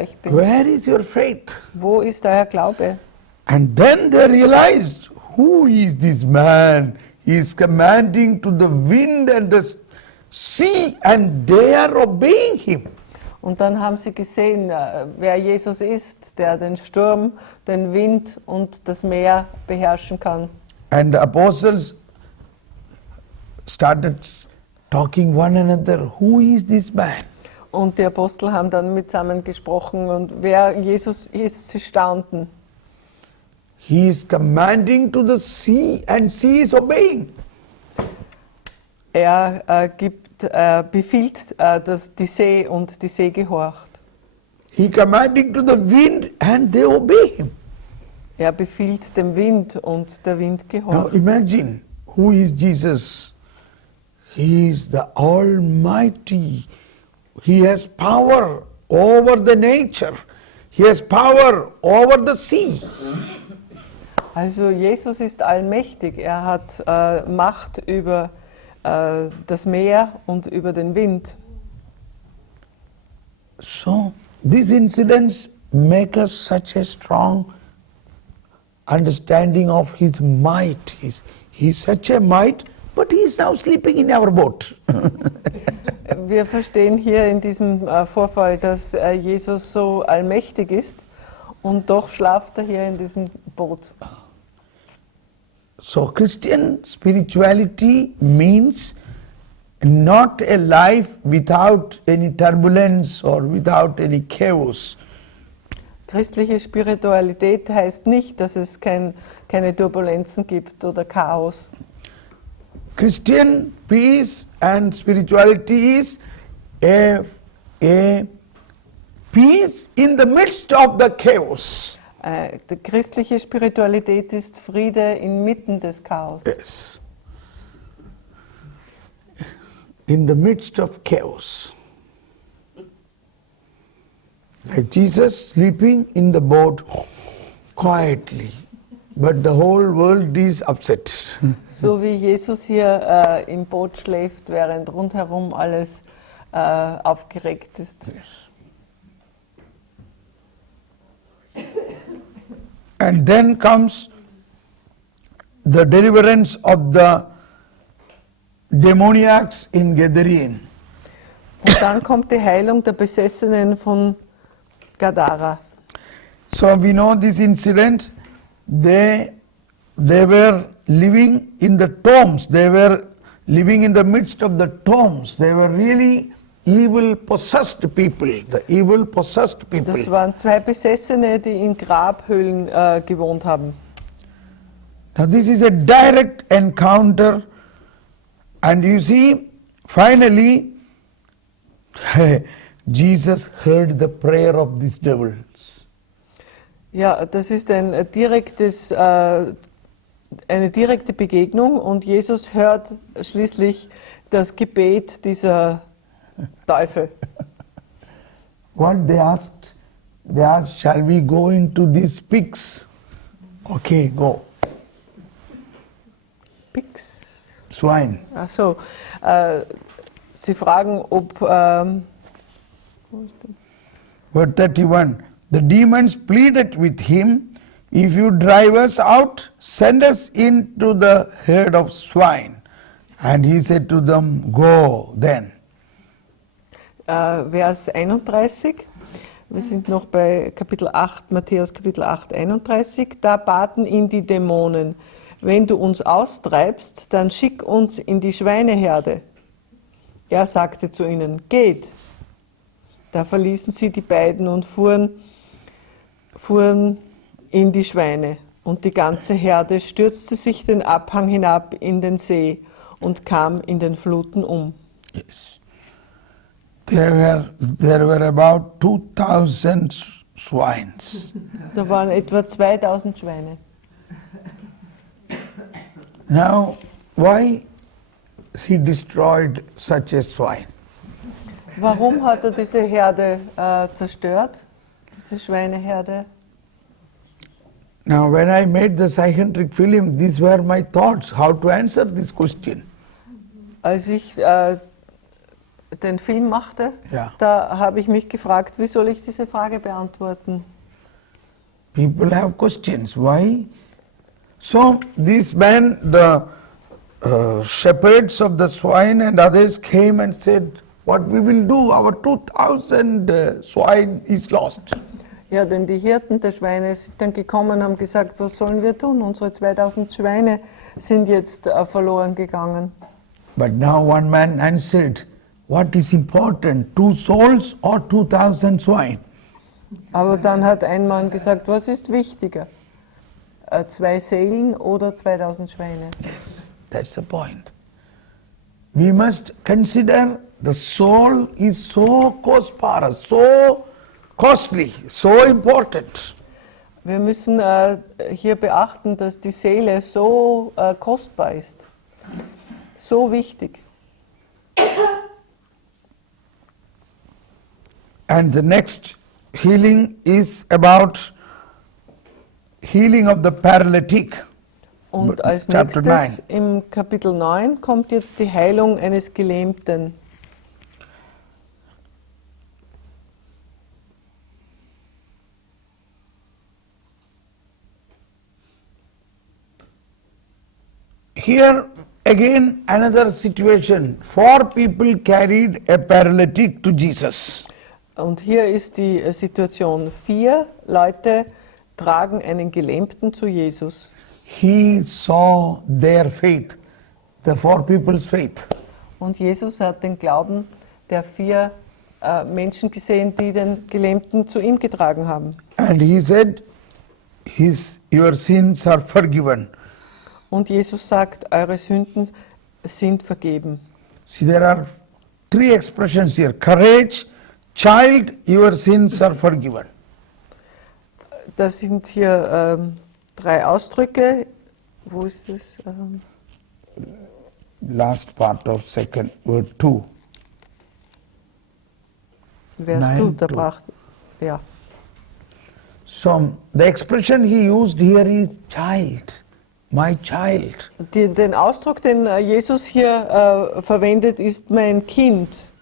ich bin. Where is your faith? Wo ist euer Glaube? And then they realized, who is this man? He is commanding to the wind and the sea, and they are obeying him. Und dann haben sie gesehen, wer Jesus ist, der den Sturm, den Wind und das Meer beherrschen kann. And the apostles started talking one another, who is this man? Und die Apostel haben dann mitsammen gesprochen und wer Jesus ist, sie staunten. He is commanding to the sea and sea is obeying. Er befiehlt die See und die See gehorcht. He commanding to the wind and they obey him. Er befiehlt dem Wind und der Wind Now gehorcht. imagine, who is Jesus? He is the Almighty. He has power over the nature. He has power over the sea. Also Jesus ist allmächtig. Er hat Macht über das Meer und über den Wind. So these incidents make us such a strong understanding of his might. He's such a might, but he is now sleeping in our boat. Wir verstehen hier in diesem Vorfall, dass Jesus so allmächtig ist und doch schlaft er hier in diesem Boot. So Christian spirituality means not a life without any turbulence or without any chaos. Christliche Spiritualität heißt nicht, dass es keine Turbulenzen gibt oder Chaos. Christian peace and spirituality is a peace in the midst of the chaos. Die christliche Spiritualität ist Friede inmitten des Chaos. Yes. In the midst of chaos. Like Jesus sleeping in the boat quietly, but the whole world is upset. So wie Jesus hier im Boot schläft, während rundherum alles aufgeregt ist. And then comes the deliverance of the demoniacs in Gadarene. Und dann kommt die Heilung der Besessenen von Gadara. So we know this incident. They were living in the tombs. They were living in the midst of the tombs. They were really evil possessed people. The evil possessed people. Das waren zwei Besessene, die in Grabhöhlen gewohnt haben. Now this is a direct encounter, and you see, finally, Jesus heard the prayer of these devils. Ja, das ist eine direkte Begegnung und Jesus hört schließlich das Gebet dieser Teufel. What they asked, shall we go into these pigs? Okay, go. Pigs? Swine. Ach so, sie fragen, ob... Verse 31, the demons pleaded with him, if you drive us out, send us into the herd of swine. And he said to them, go then. Vers 31, wir sind noch bei Kapitel 8, Matthäus Kapitel 8, 31, da baten ihn die Dämonen, wenn du uns austreibst, dann schick uns in die Schweineherde. Er sagte zu ihnen, geht. Da verließen sie die beiden und fuhren in die Schweine. Und die ganze Herde stürzte sich den Abhang hinab in den See und kam in den Fluten um. Yes. There were about 2,000 swines. Da waren etwa 2000 Schweine. Now, why he destroyed such a swine? Warum hat er diese Herde zerstört, diese Schweineherde? Now, when I made the psychiatric film, these were my thoughts, how to answer this question. Als ich den Film machte, Ja. da habe ich mich gefragt, wie soll ich diese Frage beantworten? People have questions. Why? So this man, the shepherds of the swine and others came and said, what we will do? Our 2000 swine is lost. Ja, denn die Hirten der Schweine sind dann gekommen und haben gesagt, was sollen wir tun? Unsere 2000 Schweine sind jetzt verloren gegangen. But now one man answered, what is important, 2 souls or 2000 swine? Aber dann hat ein Mann gesagt, was ist wichtiger? 2 Seelen oder 2000 Schweine? Yes, that's the point. We must consider the soul is so kostbar, so costly, so important. Wir müssen hier beachten, dass die Seele so kostbar ist, so wichtig. And the next healing is about healing of the paralytic. Und als Chapter nächstes 9. im Kapitel 9 kommt jetzt die Heilung eines Gelähmten. Here again another situation. 4 people carried a paralytic to Jesus. Und hier ist die Situation, 4 Leute tragen einen Gelähmten zu Jesus. He saw their faith, the 4 people's faith. Und Jesus hat den Glauben der 4 Menschen gesehen, die den Gelähmten zu ihm getragen haben. And he said, your sins are forgiven. Und Jesus sagt, eure Sünden sind vergeben. See, there are 3 expressions here. Courage, child, your sins are forgiven. Das sind hier 3 Ausdrücke. Wo ist es? Last part of second word 2. Vers 2, da bracht. Ja. So the expression he used here is child, my child. Den Ausdruck, den Jesus hier verwendet, ist mein Kind.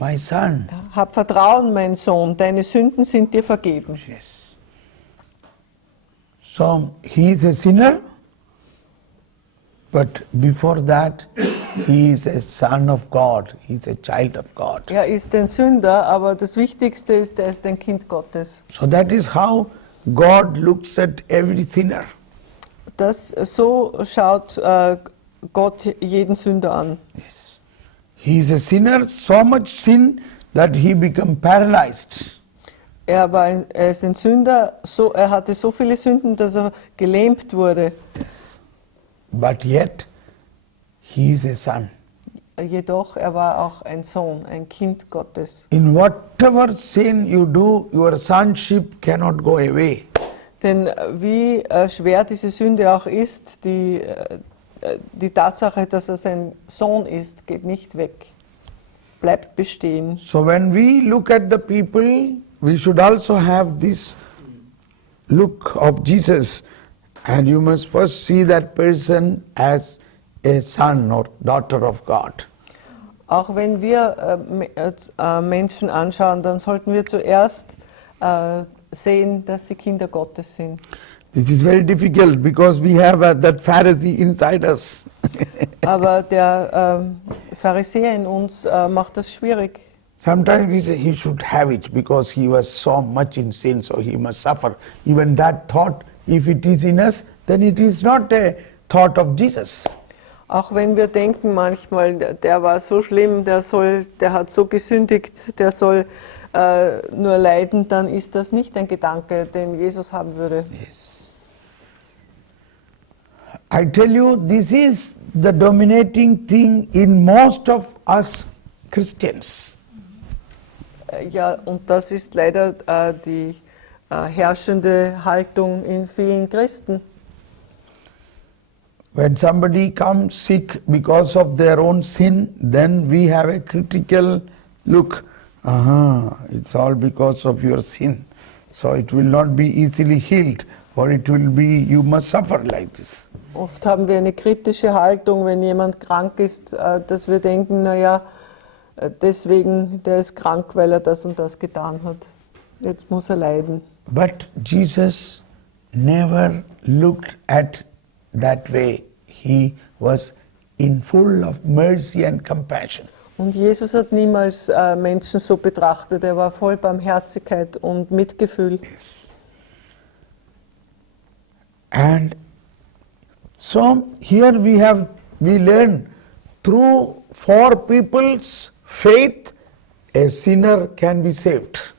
My son. Hab Vertrauen, mein Sohn, deine Sünden sind dir vergeben. Yes. So he is a sinner, but before that he is a son of God, he is a child of God. Er ist ein Sünder, aber das Wichtigste ist, er ist ein Kind Gottes. So that is how God looks at every sinner. So schaut Gott jeden Sünder an. Yes. He is a sinner, so much sin that he become paralyzed. Er ist ein Sünder, er hatte so viele Sünden, dass er gelähmt wurde. But yet he is a son. Jedoch, er war auch ein Sohn, ein Kind Gottes. In whatever sin you do, your sonship cannot go away. Denn wie schwer diese Sünde auch ist, die Tatsache, dass er sein Sohn ist, geht nicht weg, bleibt bestehen. So when we look at the people, we should also have this look of Jesus, and you must first see that person as a son or daughter of God. Auch wenn wir Menschen anschauen, dann sollten wir zuerst sehen, dass sie Kinder Gottes sind. This is very difficult because we have that Pharisee inside us. Aber der Pharisäer in uns macht das schwierig. Sometimes we say he should have it because he was so much in sin, so he must suffer. Even that thought, if it is in us, then it is not a thought of Jesus. Auch wenn wir denken manchmal, der war so schlimm, der hat so gesündigt, der soll nur leiden, dann ist das nicht ein Gedanke, den Jesus haben würde. Yes. I tell you, this is the dominating thing in most of us Christians. Ja, und das ist leider die herrschende Haltung in vielen Christen. When somebody comes sick because of their own sin, then we have a critical look. It's all because of your sin. So it will not be easily healed, or it will be, you must suffer like this. Oft haben wir eine kritische Haltung, wenn jemand krank ist, dass wir denken, naja, deswegen, der ist krank, weil er das und das getan hat. Jetzt muss er leiden. But Jesus never looked at that way. He was in full of mercy and compassion. Und Jesus hat niemals Menschen so betrachtet. Er war voll Barmherzigkeit und Mitgefühl. And so here we learn through 4 people's faith a sinner can be saved.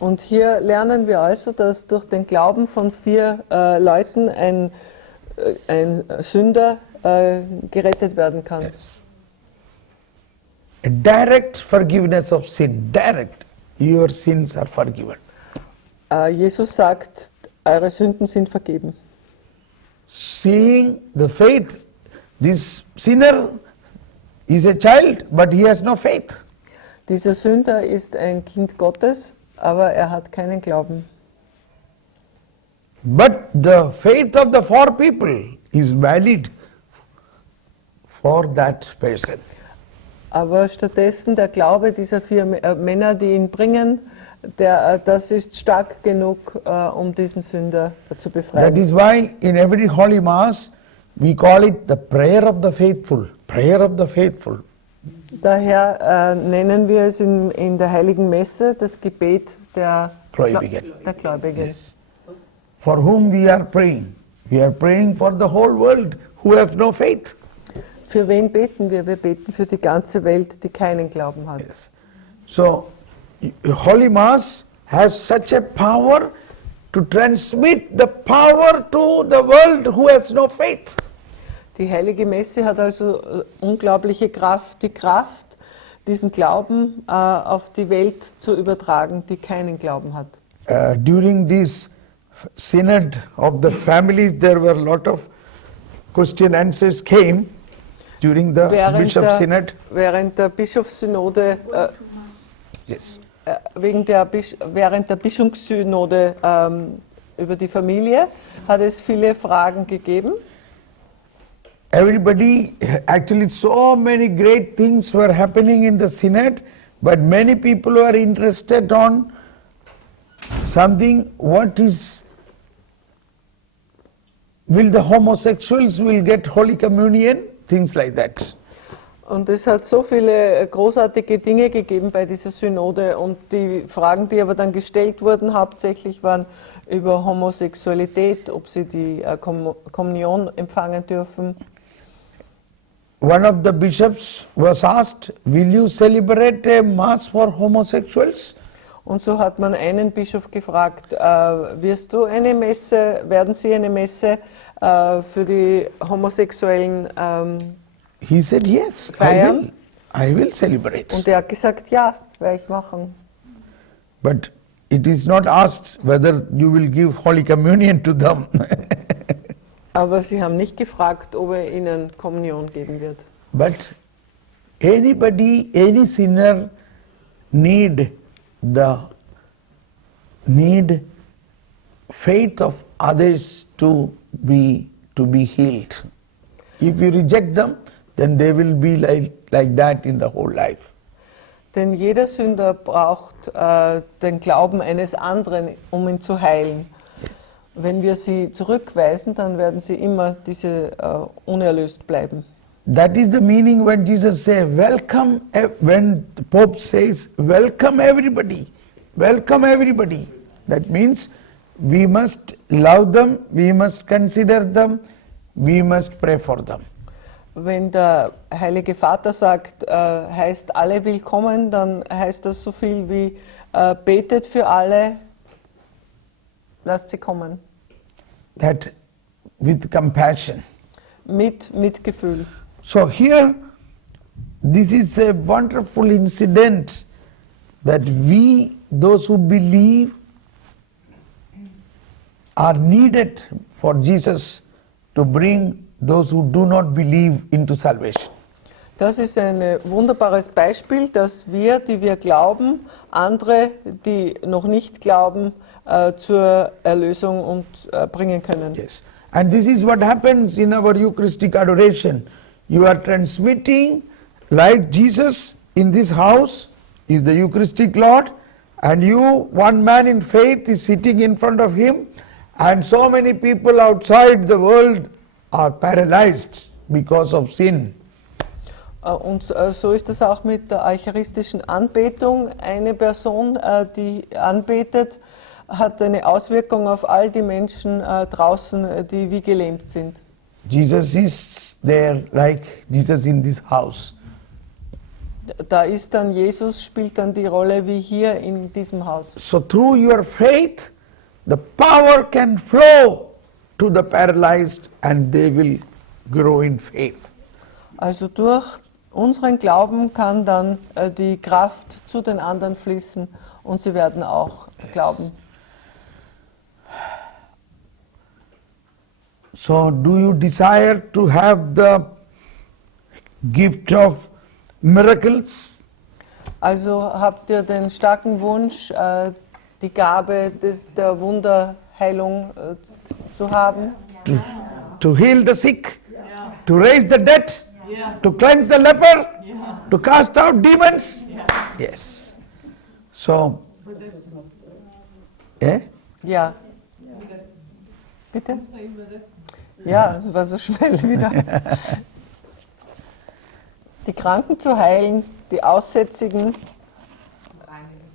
Und hier lernen wir also, dass durch den Glauben von 4 Leuten ein Sünder gerettet werden kann. Yes. A direct forgiveness of sin. Direct. Your sins are forgiven. Jesus sagt, eure Sünden sind vergeben. Seeing the faith, this sinner is a child, but he has no faith. Dieser Sünder ist ein Kind Gottes, aber er hat keinen Glauben. But the faith of the 4 people is valid for that person. Aber stattdessen der Glaube dieser 4 Männer, die ihn bringen, das ist stark genug, um diesen Sünder zu That befreien. is why in every Holy Mass we call it the prayer of the faithful. Prayer of the faithful. Daher nennen wir es in der Heiligen Messe das Gebet der Gläubigen. Gläubigen. For whom we are praying? We are praying for the whole world who have no faith. Für wen beten wir? Wir beten für die ganze Welt, die keinen Glauben hat. Yes. So, Holy Mass has such a power to transmit the power to the world who has no faith. Die Heilige Messe hat also unglaubliche Kraft, die Kraft, diesen Glauben auf die Welt zu übertragen, die keinen Glauben hat. During this synod of the families, there were a lot of question answers came during the Bishop Synod. Während der Bischofssynode, Yes. während der Bischofssynode über die Familie hat es viele Fragen gegeben. Everybody, actually so many great things were happening in the synod, but many people were interested on something, will the homosexuals will get Holy Communion, things like that. Und es hat so viele großartige Dinge gegeben bei dieser Synode und die Fragen, die aber dann gestellt wurden, hauptsächlich waren über Homosexualität, ob sie die Kommunion empfangen dürfen. One of the bishops was asked, will you celebrate a mass for homosexuals? Und so hat man einen Bischof gefragt, werden Sie eine Messe für die Homosexuellen He said, yes, feiern? I will celebrate. Und er hat gesagt, ja, werde ich machen. But it is not asked whether you will give Holy Communion to them. Aber sie haben nicht gefragt, ob er ihnen Kommunion geben wird. But any sinner need faith of others to be healed. If you reject them, then they will be like that in the whole life. Denn jeder Sünder braucht den Glauben eines anderen, um ihn zu heilen. Wenn wir sie zurückweisen, dann werden sie immer unerlöst bleiben. That is the meaning when Jesus says, welcome, when the Pope says, welcome everybody. That means we must love them, we must consider them, we must pray for them. Wenn der Heilige Vater sagt, heißt alle willkommen, dann heißt das so viel wie betet für alle, lasst sie kommen. That with compassion. Mit Mitgefühl. So here, this is a wonderful incident that we, those who believe, are needed for Jesus to bring those who do not believe into salvation. Das ist ein wunderbares Beispiel, dass wir, die wir glauben, andere, die noch nicht glauben, zur Erlösung bringen können. Yes. And this is what happens in our Eucharistic adoration. You are transmitting, like Jesus, in this house is the Eucharistic Lord, and you, one man in faith, is sitting in front of him, and so many people outside the world are paralyzed because of sin. Und so ist es auch mit der eucharistischen Anbetung. Eine Person, die anbetet, hat eine Auswirkung auf all die Menschen draußen, die wie gelähmt sind. Jesus is there like Jesus in this house. Da ist dann Jesus, spielt dann die Rolle wie hier in diesem Haus. So through your faith, the power can flow to the paralyzed and they will grow in faith. Also durch unseren Glauben kann dann die Kraft zu den anderen fließen und sie werden auch glauben. So do you desire to have the gift of miracles? Also habt ihr den starken Wunsch, die Gabe der Wunderheilung zu haben? To heal the sick, to raise the dead, to cleanse the leper, to cast out demons? Yes. So, Ja. Bitte? Ja, war so schnell wieder. Die Kranken zu heilen, die Aussätzigen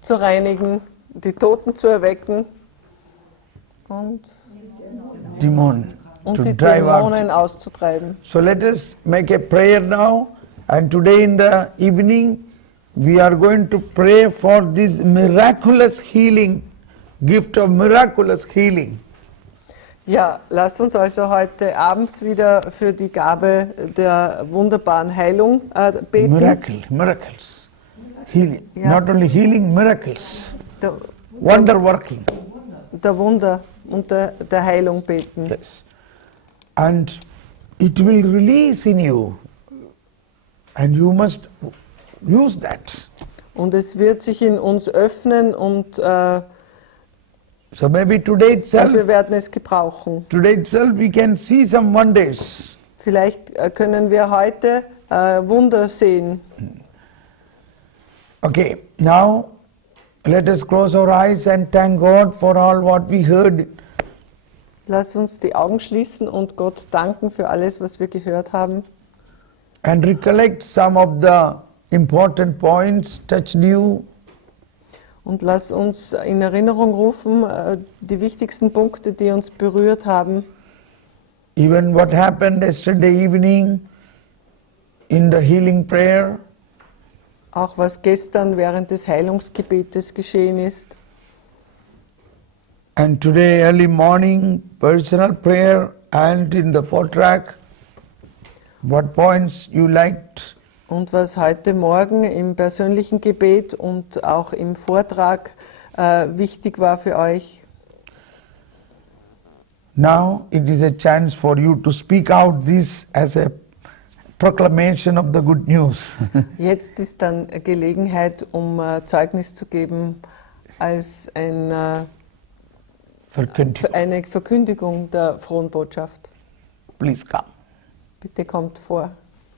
zu reinigen, die Toten zu erwecken und die Dämonen auszutreiben. So let us make a prayer now, and today in the evening we are going to pray for this miraculous healing, gift of miraculous healing. Ja, lasst uns also heute Abend wieder für die Gabe der wunderbaren Heilung beten. Miracles. Healing. Ja. Not only healing, miracles. Wonder working. Der Wunder und der Heilung beten. Yes. And it will release in you. And you must use that. Und es wird sich in uns öffnen und So maybe today itself, wir werden es gebrauchen. today itself we can see some wonders. Vielleicht können wir heute Wunder sehen. Okay, now let us close our eyes and thank God for all what we heard. Lass uns die Augen schließen und Gott danken für alles, was wir gehört haben. And recollect some of the important points touched you. Und lass uns in Erinnerung rufen, die wichtigsten Punkte, die uns berührt haben. Even what happened yesterday evening in the healing prayer. Auch was gestern während des Heilungsgebetes geschehen ist. And today early morning personal prayer and in the Vortrag. What points you liked? Und was heute Morgen im persönlichen Gebet und auch im Vortrag wichtig war für euch. Now it is a chance for you to speak out this as a proclamation of the good news. Jetzt ist dann Gelegenheit, um Zeugnis zu geben als eine Verkündigung der frohen Botschaft. Please come. Bitte kommt vor.